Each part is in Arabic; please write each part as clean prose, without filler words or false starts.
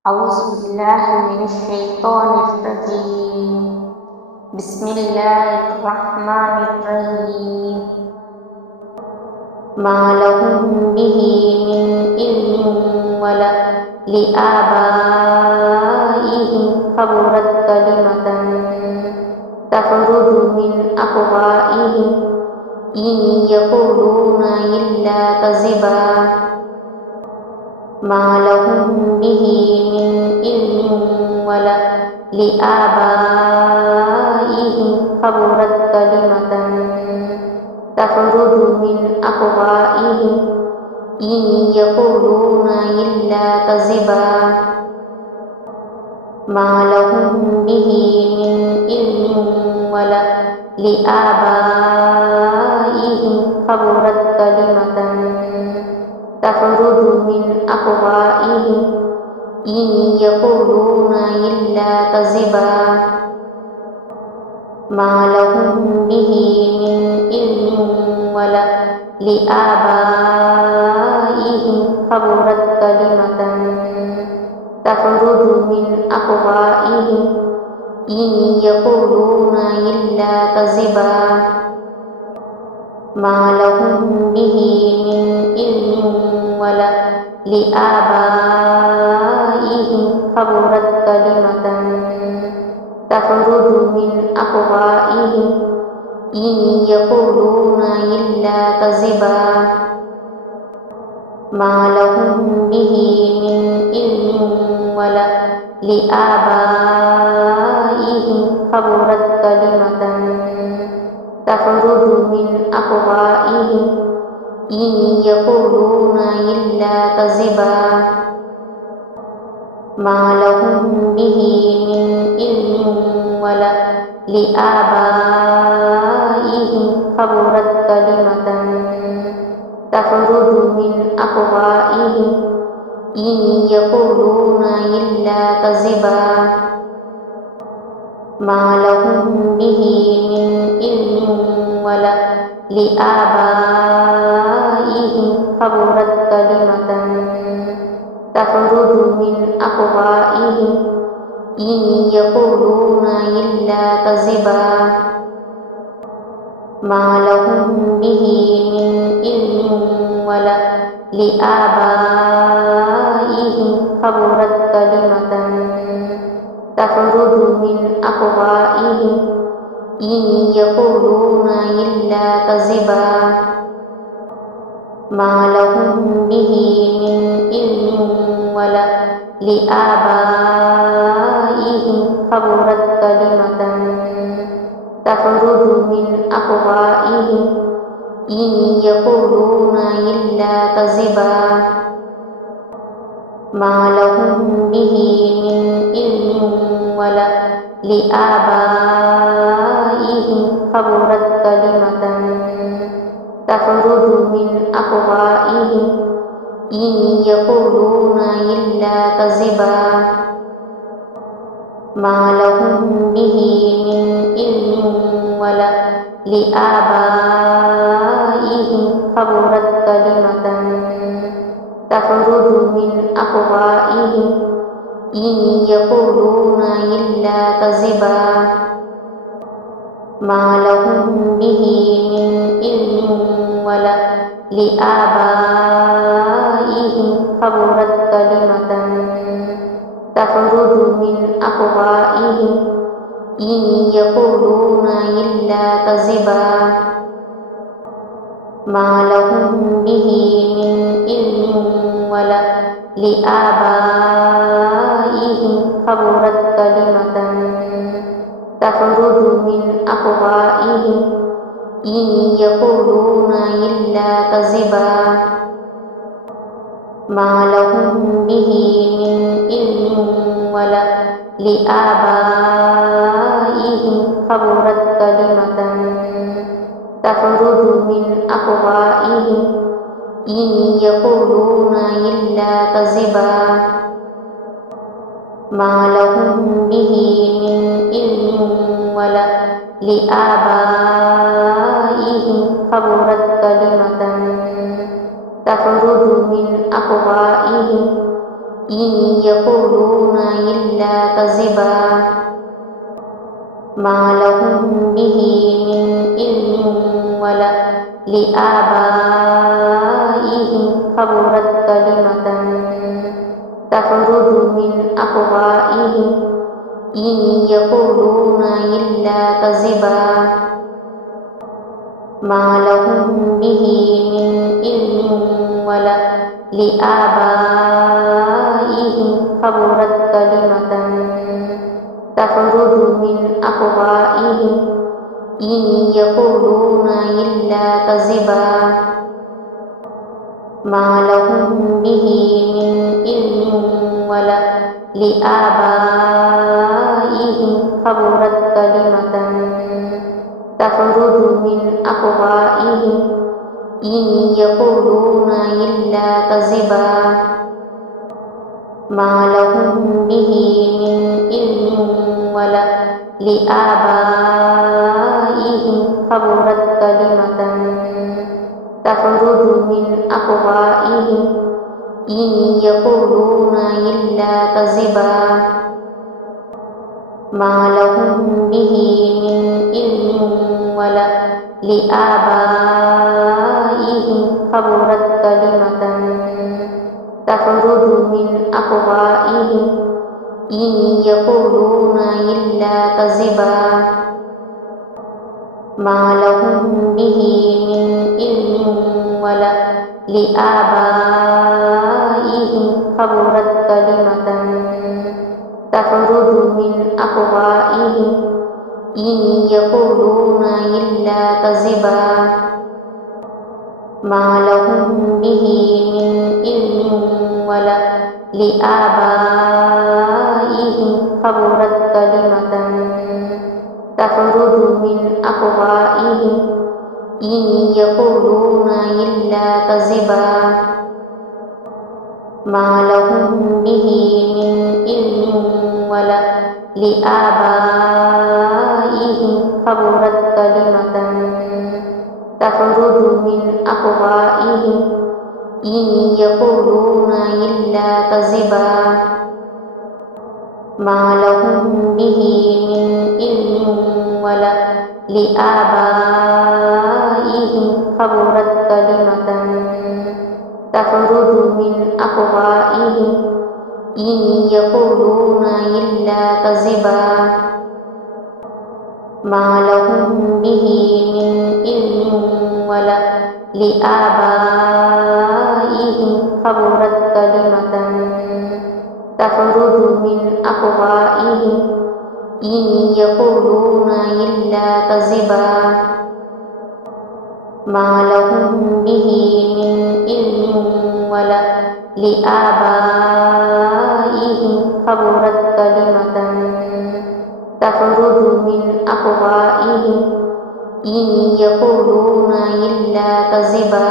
أعوذ بالله من الشيطان الرجيم. بسم الله الرحمن الرحيم. ما لهم به من علم ولا لآبائهم كبرت كلمة تخرج من أفواههم إن يقولون إلا كذبا. ما لهم به من علم ولا لآبائهم كبرت كلمة تخرج من أفواههم إن يقولون إلا كذبا. ما لهم به من علم ولا لآبائهم كبرت كلمة تخرج من أفواههم إن يقولون إلا كذبا. ما لهم به من علم ولا لآبائهم كبرت كلمة تخرج من أفواههم إن يقولون إلا كذبا. ما لهم به من علم ولا لآبائهم كبرت كلمة تخرج من أفواههم إن يقولون إلا كذبا. ما لهم به من علم ولا لآبائهم كبرت كلمة تخرج من أفواههم إن يقولون إلا كذبا. ما لهم به من علم ولا لآبائهم كبرت كلمة تخرج من أفواههم إن يقولون إلا كذبا. ما لهم به من علم ولا لآبائهم كبرت كلمة تخرج من أفواههم إن يقولون إلا كذبا. ما لهم به من علم ولا لآبائهم كبرت كلمة تخرج من أفواههم إن يقولون إلا كذبا. ما لهم به من علم ولا لآبائهم كبرت كلمة تخرج من أفواههم إن يقولون إلا كذبا. ما لهم به من علم ولا لآبائهم كبرت كلمة تخرج من أفواههم إن يقولون إلا كذبا. ما لهم به من علم ولا لآبائهم كبرت كلمة تخرج من أفواههم إن يقولون إلا كذبا. ما لهم به من علم ولا لآبائهم كبرت كلمة تخرج من أفواههم إن يقولون إلا كذبا. ما لهم به من علم ولا لآبائهم كبرت كلمة تخرج من أفواههم إن يقولون إلا كذبا. ما لهم به من علم ولا لآبائهم كبرت كلمة تخرج من أفواههم إن يقولون إلا كذبا. ما لهم به من علم ولا لآبائهم كبرت كلمة تخرج من أفواههم إن يقولون إلا كذبا ما لهم به من علم ولا لآبائهم كبرت كلمة تخرج من أفواههم إن يقولون إلا كذبا ما لهم به من علم ولا لآبائهم كبرت كلمة تخرج من أفواههم إن يقولون إلا كذبا ما لهم به من علم ولا لآبائهم كبرت كلمة تخرج من أفواههم إن يقولون إلا كذبا ما لهم به من علم ولا لآبائهم كبرت كلمة تخرج من أفواههم إن يقولون إلا كذبا ما لهم به من علم ولا لآبائهم كبرت كلمة تخرج من أفواههم إن يقولون إلا كذبا ما لهم به من علم ولا لآبائهم كبرت كلمة تخرج من أفواههم إن يقولون إلا كذبا ما لهم به من علم ولا لآبائهم كبرت كلمة تخرج من أفواههم إن يقولون إلا كذبا ما لهم به من علم ولا لآبائهم كبرت كلمة تخرج من أفواههم إن يقولون إلا كذبا ما لهم به من علم ولا لآبائهم كبرت كلمة تخرج من أفواههم إن يقولون إلا كذبا ما لهم به من علم ولا لآبائهم كبرت كلمة تخرج من أفواههم إن يقولون إلا كذبا ما لهم به من علم ولا لآبائهم كبرت كلمة تخرج من أفواههم إن يقولون إلا كذبا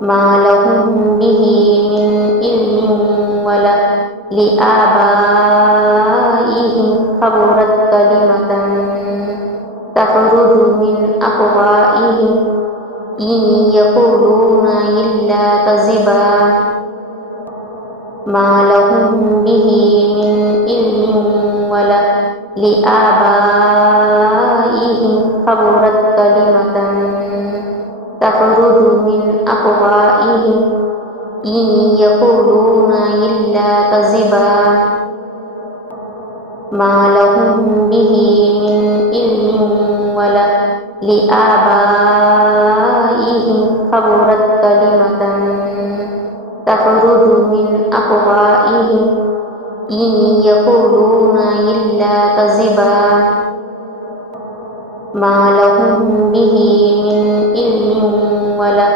ما لهم به من علم ولا لآبائهم كبرت كلمة تخرج من أفواههم إن يقولون إلا كذبا ما لهم به من علم ولا لآبائهم كبرت كلمة تخرج من أفواههم إن يقولون إلا كذبا ما لهم به من علم ولا لآبائهم كبرت كلمة تخرج من أفواههم إن يقولون إلا كذبا ما لهم به من علم ولا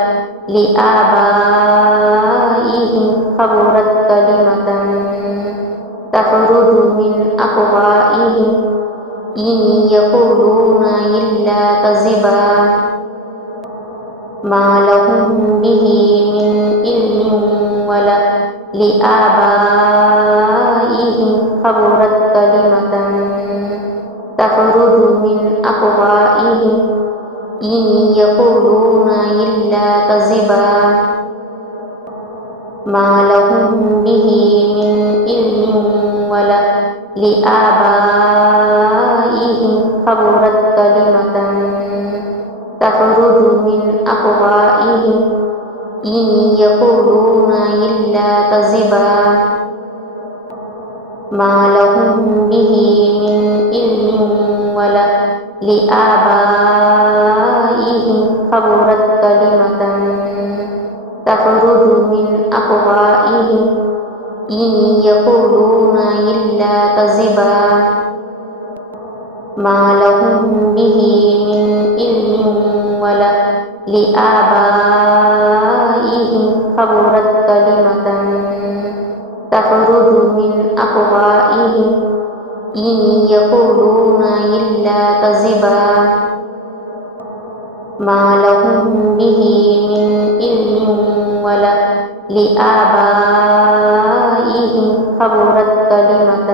لآبائهم كبرت كلمة تخرج من أفواههم إن يقولون إلا كذبا ما لهم به من علم ولا لآبائهم كبرت كلمة تخرج من أفواههم إن يقولون إلا كذبا ما لهم به من علم ولا لآبائهم كبرت كلمة تخرج من أفواههم إن يقولون إلا كذبا ما لهم به من علم ولا لآبائهم كبرت كلمة تخرج من أفواههم إن يقولون إلا كذبا ما لهم به من علم ولا لآبائهم كبرت كلمة تخرج من أفواههم إن يقولون إلا كذبا ما لهم به من علم ولا لآبائهم كبرت كلمة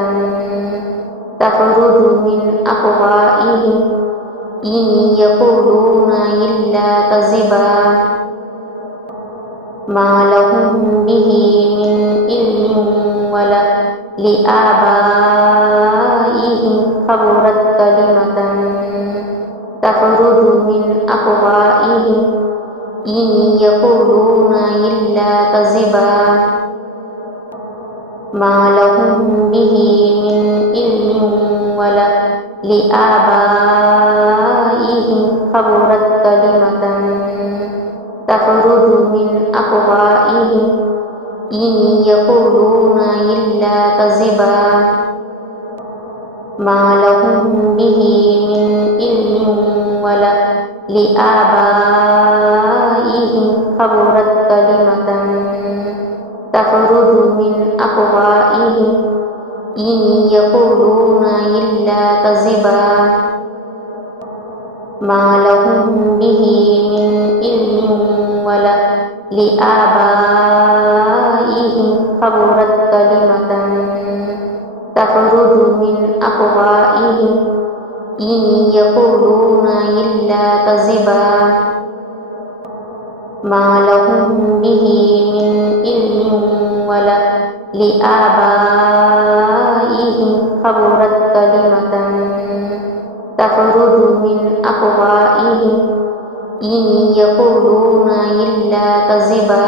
تخرج من أفواههم إن يقولون إلا كذبا ما لهم به من علم ولا لآبائهم كبرت كلمة تخرج من أفواههم إن يقولون إلا كذبا ما لهم به من علم ولا لآبائهم كبرت كلمة تخرج من أفواههم إن يقولون إلا كذبا ما لهم به من علم ولا لآبائهم كبرت كلمة تخرج من أفواههم إن يقولون إلا كذبا ما لهم به من علم ولا لآبائهم كبرت كلمة تخرج من أفواههم إن يقولون إلا كذبا ما لهم به من علم ولا لآبائهم كبرت كلمة تخرج من أفواههم إن يقولون إلا كذبا